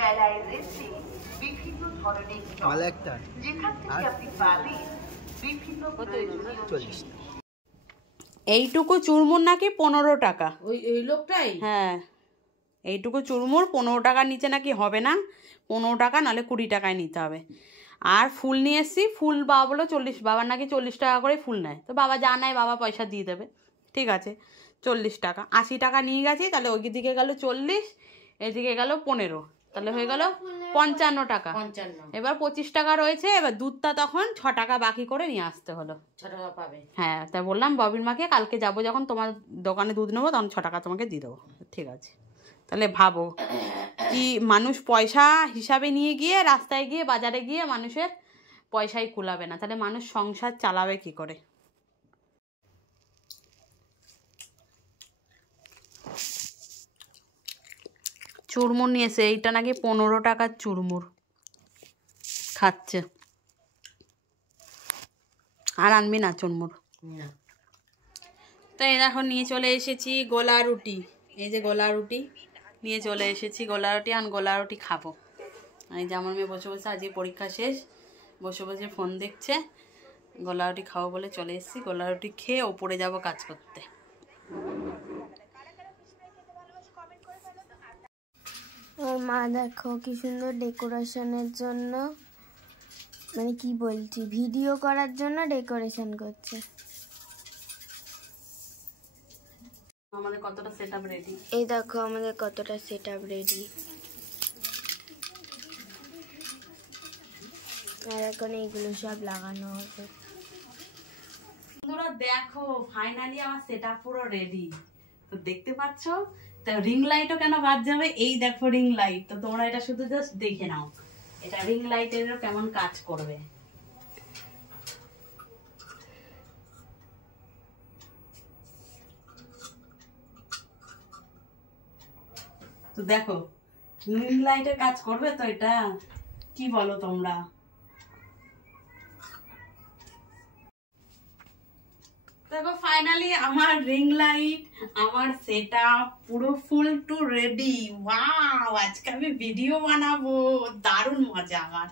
মেলায় রয়েছে বিভিন্ন ধরনের স্টল, যেখান থেকে আপনি পাবেন বিভিন্ন প্রয়োজনীয়। এইটুকু চুরমুর নাকি 15 টাকা। ওই লোকটাই? হ্যাঁ, এইটুকু চুরমুর 15 টাকার নিচে নাকি হবে না, 15 টাকা নাহলে 20 টাকায় নিতে হবে। আর ফুল নিয়ে এসছি, ফুল বাবা বলো 40, বাবার নাকি 40 টাকা করে ফুল নেয়। তো বাবা যা নেয় বাবা পয়সা দিয়ে দেবে, ঠিক আছে। 40 টাকা, 80 টাকা নিয়ে গেছি, তাহলে ওই দিকে গেল 40, এদিকে গেল 15, তাহলে হয়ে গেল 55 টাকা। এবার 25 টাকা রয়েছে। এবার দুধটা তখন 6 টাকা বাকি করে নিয়ে আসতে হলো। 6 টাকা পাবে? হ্যাঁ, তাই বললাম ববির মাকে কালকে যাবো যখন তোমার দোকানে দুধ নেবো তখন 6 টাকা তোমাকে দিয়ে দেবো। ঠিক আছে, তাহলে ভাবো কি মানুষ পয়সা হিসাবে নিয়ে গিয়ে রাস্তায় গিয়ে বাজারে গিয়ে মানুষের পয়সাই কুলাবে না, তাহলে মানুষ সংসার চালাবে কি করে? চুরমুর নিয়েছে, এইটা নাকি 15 টাকার চুরমুর খাচ্ছে। আর আনবি না চুরমুর? তো এই দেখো নিয়ে চলে এসেছি গোলা রুটি। এই যে গোলা রুটি নিয়ে চলে এসেছি, গোলা রুটি। আর গোলা রুটি খাবো। এই যে আমার মেয়ে বসে বসে, আজকে পরীক্ষা শেষ, বসে বসে ফোন দেখছে। গোলা রুটি খাবো বলে চলে এসেছি। গোলা রুটি খেয়ে ওপরে যাব কাজ করতে। ওর মা দেখো কি সুন্দর ডেকোরেশনের জন্য, মানে কি বলছি, ভিডিও করার জন্য ডেকোরেশন করছে। আমাদের কতটা সেটআপ রেডি, এই দেখো আমাদের কতটা সেটআপ রেডি। আর এখন এইগুলো সব লাগানো হবে। বন্ধুরা দেখো ফাইনালি আমার সেটআপ পুরো রেডি। তো দেখতে পাচ্ছ, তা রিং লাইটও কেন বাদ যাবে? এই দেখো রিং লাইট। তো তোমরা এটা শুধু জাস্ট দেখে নাও, এটা রিং লাইটেরও কেমন কাজ করবে। তো দেখো রিং লাইটের কাজ করবে তো, এটা কি বলো তোমরা? দেখো ফাইনালি আমার রিং লাইট, আমার সেটআপ পুরো ফুল টু রেডি। ওয়াও, আজকে আমি ভিডিও বানাবো, দারুণ মজা আমার।